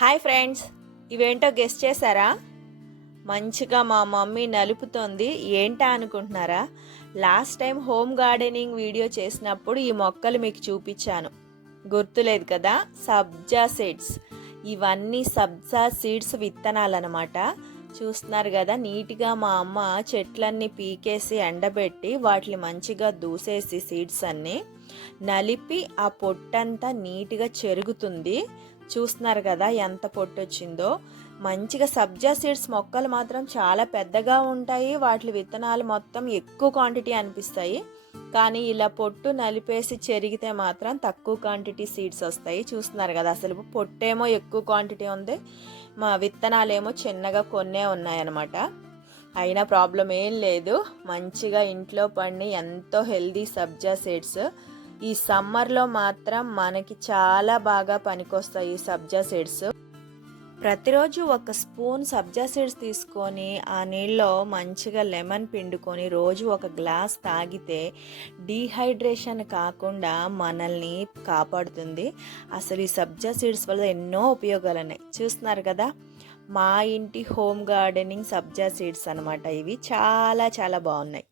Hi friends, ఇవేంటో guest చేశారా? మంచిగా మా మమ్మీ నలుపుతోంది. ఏంటా అనుకుంటున్నారా? Last time home gardening video చేసినప్పుడు ఈ మొక్కలు మీకు చూపించాను, గుర్తులేదు కదా? సబ్జా సీడ్స్. ఇవన్నీ సబ్జా సీడ్స్ విత్తనాలన్నమాట. చూస్తున్నారు కదా, నీట్గా మా అమ్మ చెట్లన్నీ పీకేసి ఎండబెట్టి వాటిని మంచిగా దూసేసి సీడ్స్ అన్నీ నలిపి ఆ పొట్టంతా నీట్గా చెరుగుతుంది. చూస్తున్నారు కదా ఎంత పొట్టు వచ్చిందో. మంచిగా సబ్జా సీడ్స్ మొక్కలు మాత్రం చాలా పెద్దగా ఉంటాయి. వాటి విత్తనాలు మొత్తం ఎక్కువ క్వాంటిటీ అనిపిస్తాయి. కానీ ఇలా పొట్టు నలిపేసి చెరిగితే మాత్రం తక్కువ క్వాంటిటీ సీడ్స్ వస్తాయి. చూస్తున్నారు కదా, అసలు పొట్టేమో ఎక్కువ క్వాంటిటీ ఉంది, మా విత్తనాలేమో చిన్నగా కొన్నే ఉన్నాయన్నమాట. అయినా ప్రాబ్లం ఏం లేదు, మంచిగా ఇంట్లో పండి ఎంతో హెల్దీ సబ్జా సీడ్స్. ఈ సమ్మర్లో మాత్రం మనకి చాలా బాగా పనికొస్తాయి ఈ సబ్జా సీడ్స్. ప్రతిరోజు ఒక స్పూన్ సబ్జా సీడ్స్ తీసుకొని ఆ నీళ్ళలో మంచిగా లెమన్ పిండుకొని రోజు ఒక గ్లాస్ తాగితే డీహైడ్రేషన్ కాకుండా మనల్ని కాపాడుతుంది. అసలు ఈ సబ్జా సీడ్స్ వల్ల ఎన్నో ఉపయోగాలు ఉన్నాయి. చూస్తున్నారు కదా, మా ఇంటి హోమ్ గార్డెనింగ్ సబ్జా సీడ్స్ అనమాట. ఇవి చాలా చాలా బాగున్నాయి.